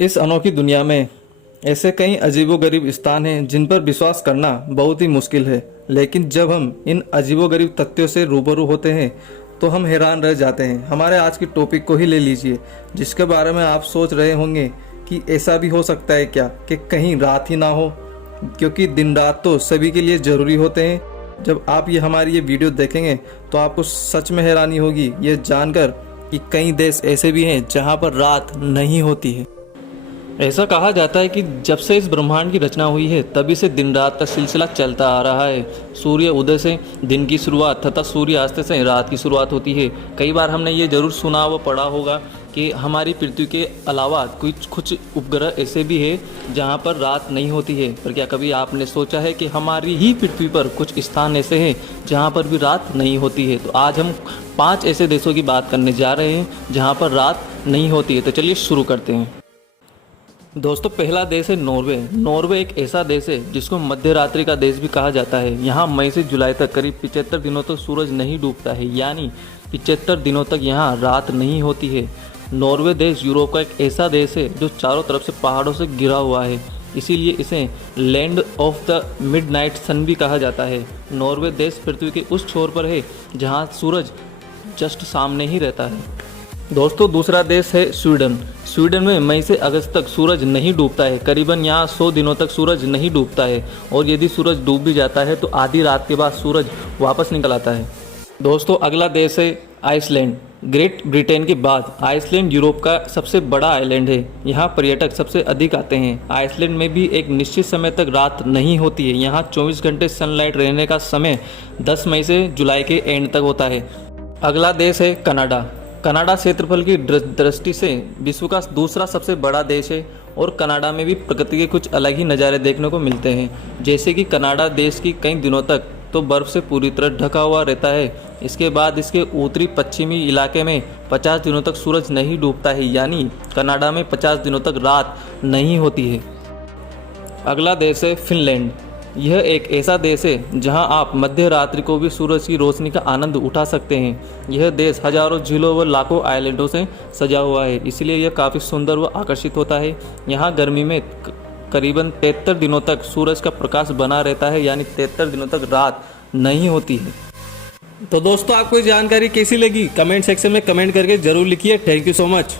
इस अनोखी दुनिया में ऐसे कई अजीबोगरीब स्थान हैं जिन पर विश्वास करना बहुत ही मुश्किल है, लेकिन जब हम इन अजीबोगरीब तथ्यों से रूबरू होते हैं तो हम हैरान रह जाते हैं। हमारे आज की टॉपिक को ही ले लीजिए, जिसके बारे में आप सोच रहे होंगे कि ऐसा भी हो सकता है क्या कि कहीं रात ही ना हो, क्योंकि दिन रात तो सभी के लिए ज़रूरी होते हैं। जब आप हमारी ये वीडियो देखेंगे तो आपको सच में हैरानी होगी ये जानकर कि कई देश ऐसे भी हैं जहाँ पर रात नहीं होती है। ऐसा कहा जाता है कि जब से इस ब्रह्मांड की रचना हुई है तभी से दिन रात का सिलसिला चलता आ रहा है। सूर्य उदय से दिन की शुरुआत तथा सूर्यास्त से रात की शुरुआत होती है। कई बार हमने ये जरूर सुना व पढ़ा होगा कि हमारी पृथ्वी के अलावा कुछ उपग्रह ऐसे भी है जहाँ पर रात नहीं होती है। पर क्या कभी आपने सोचा है कि हमारी ही पृथ्वी पर कुछ स्थान ऐसे हैं जहाँ पर भी रात नहीं होती है? तो आज हम 5 ऐसे देशों की बात करने जा रहे हैं जहाँ पर रात नहीं होती है। तो चलिए शुरू करते हैं। दोस्तों, पहला देश है नॉर्वे। नॉर्वे एक ऐसा देश है जिसको मध्य रात्रि का देश भी कहा जाता है। यहाँ मई से जुलाई तक करीब 75 दिनों तक सूरज नहीं डूबता है, यानी 75 दिनों तक यहाँ रात नहीं होती है। नॉर्वे देश यूरोप का एक ऐसा देश है जो चारों तरफ से पहाड़ों से घिरा हुआ है, इसीलिए इसे लैंड ऑफ द मिडनाइट सन भी कहा जाता है। नॉर्वे देश पृथ्वी के उस छोर पर है जहाँ सूरज जस्ट सामने ही रहता है। दोस्तों, दूसरा देश है स्वीडन। स्वीडन में मई से अगस्त तक सूरज नहीं डूबता है। करीबन यहाँ 100 दिनों तक सूरज नहीं डूबता है, और यदि सूरज डूब भी जाता है तो आधी रात के बाद सूरज वापस निकल आता है। दोस्तों, अगला देश है आइसलैंड। ग्रेट ब्रिटेन के बाद आइसलैंड यूरोप का सबसे बड़ा आइलैंड है। यहाँ पर्यटक सबसे अधिक आते हैं। आइसलैंड में भी एक निश्चित समय तक रात नहीं होती है। यहाँ 24 घंटे सनलाइट रहने का समय 10 मई से जुलाई के एंड तक होता है। अगला देश है कनाडा। कनाडा क्षेत्रफल की दृष्टि से विश्व का दूसरा सबसे बड़ा देश है, और कनाडा में भी प्रकृति के कुछ अलग ही नज़ारे देखने को मिलते हैं। जैसे कि कनाडा देश की कई दिनों तक तो बर्फ़ से पूरी तरह ढका हुआ रहता है। इसके बाद इसके उत्तरी पश्चिमी इलाके में 50 दिनों तक सूरज नहीं डूबता है, यानी कनाडा में 50 दिनों तक रात नहीं होती है। अगला देश है फिनलैंड। यह एक ऐसा देश है जहां आप मध्य रात्रि को भी सूरज की रोशनी का आनंद उठा सकते हैं। यह देश हजारों झीलों व लाखों आइलैंडों से सजा हुआ है, इसलिए यह काफ़ी सुंदर व आकर्षित होता है। यहाँ गर्मी में करीबन 73 दिनों तक सूरज का प्रकाश बना रहता है, यानी 73 दिनों तक रात नहीं होती है। तो दोस्तों, आपको ये जानकारी कैसी लगी कमेंट सेक्शन में कमेंट करके ज़रूर लिखिए। Thank you so much.